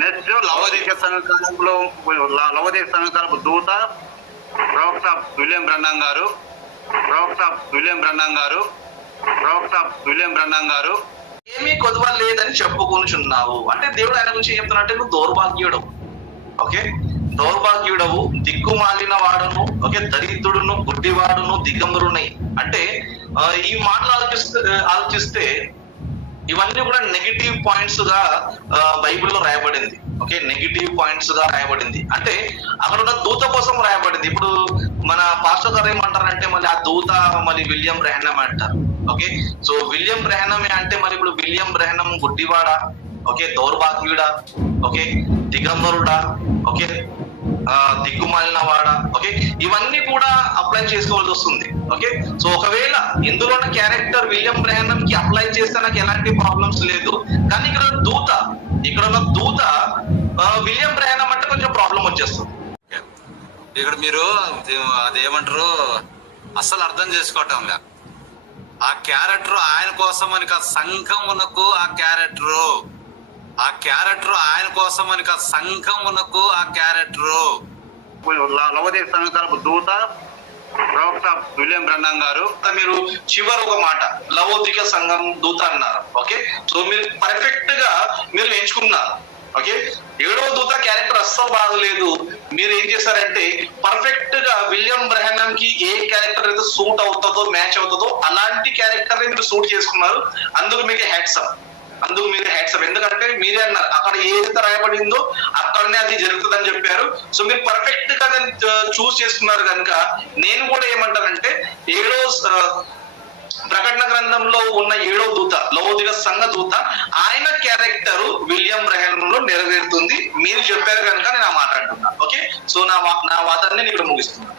Next లవోదిక సంఘకాలపు దూత ప్రవక్త William బ్రన్నాం గారు ఏమీ కొదవ లేదని చెప్పుకొనుచున్నావు. అంటే దేవుడు ఆయన గురించి ఏం చెప్తున్నట్టే, నువ్వు దౌర్భాగ్యుడవు. ఓకే, దౌర్భాగ్యుడవు, దిక్కుమాలిన వాడును, ఓకే, దరిద్రుడును, గుడ్డివాడును, దిగంబరునై. అంటే ఈ మాటలు ఆలోచిస్తే ఇవన్నీ కూడా నెగిటివ్ పాయింట్స్ గా బైబిల్లో రాయబడింది. ఓకే, నెగిటివ్ పాయింట్స్ గా రాయబడింది. అంటే అక్కడ ఉన్న దూత కోసం రాయబడింది. ఇప్పుడు మన పాస్టర్ గారు ఏమంటారంటే, మళ్ళీ ఆ దూత మళ్ళీ విలియం బ్రహ్నమ్ అంటారు. ఓకే, సో విలియం బ్రహ్నమే అంటే మరి ఇప్పుడు విలియం బ్రహ్నమ్ గుడ్డివాడా, ఓకే, దౌర్భాగ్యుడా, ఓకే, దిగంబరుడా, ఓకే, దిక్కుమాలిన వాడా, ఓకే, ఇవన్నీ కూడా అప్లై చేసుకోవాల్సి వస్తుంది. ఓకే, సో ఒకవేళ ఇందులో ఉన్న క్యారెక్టర్ విలియం బ్రహ్నమ్ కి అప్లై చేస్తే నాకు ఎలాంటి ప్రాబ్లమ్స్ లేదు. కానీ ఇక్కడ ఉన్న దూత విలియం బ్రహ్నమ్ అంటే కొంచెం ప్రాబ్లం వచ్చేస్తుంది. ఇక్కడ మీరు అదేమంటారు అస్సలు అర్థం చేసుకోవటం లే. ఆ క్యారెక్టర్ ఆయన కోసం అని కాదు, సంఘమునకు ఆ క్యారెక్టర్ ఆయన కోసం అని కాదు, సంఘమునకు ఆ క్యారెక్టర్. లవోదిక సంఘకాలపు దూత ప్రవక్త విలియం బ్రన్నాం గారు. మీరు చివరి ఒక మాట లవోదిక సంఘం దూత అన్నారు. ఓకే, సో మీరు పర్ఫెక్ట్ గా మీరు ఎంచుకున్నారు. ఓకే, 7వ దూత క్యారెక్టర్ అస్సలు బాగలేదు. మీరు ఏం చేశారంటే పర్ఫెక్ట్ గా విలియం బ్రహ్నమ్ కి ఏ క్యారెక్టర్ అయితే సూట్ అవుతుందో, మ్యాచ్ అవుతుందో అలాంటి క్యారెక్టర్ మీరు సూట్ చేసుకున్నారు. అందుకు మీకు హ్యాట్స్ ఆఫ్. ఎందుకంటే మీరే అన్నారు అక్కడ ఏదైతే రాయబడిందో అక్కడనే అది జరుగుతుందని చెప్పారు. సో మీరు పర్ఫెక్ట్ గా చూస్ చేసుకున్నారు కనుక నేను కూడా ఏమంటానంటే ప్రకటన గ్రంథంలో ఉన్న 7వ దూత లవోదిక సంఘ దూత ఆయన క్యారెక్టర్ విలియం బ్రహ్నమ్ లో నెరవేరుతుంది. మీరు చెప్పారు కనుక నేను మాట్లాడుతున్నా. ఓకే, సో నా వాదనని ఇక్కడ ముగిస్తున్నాను.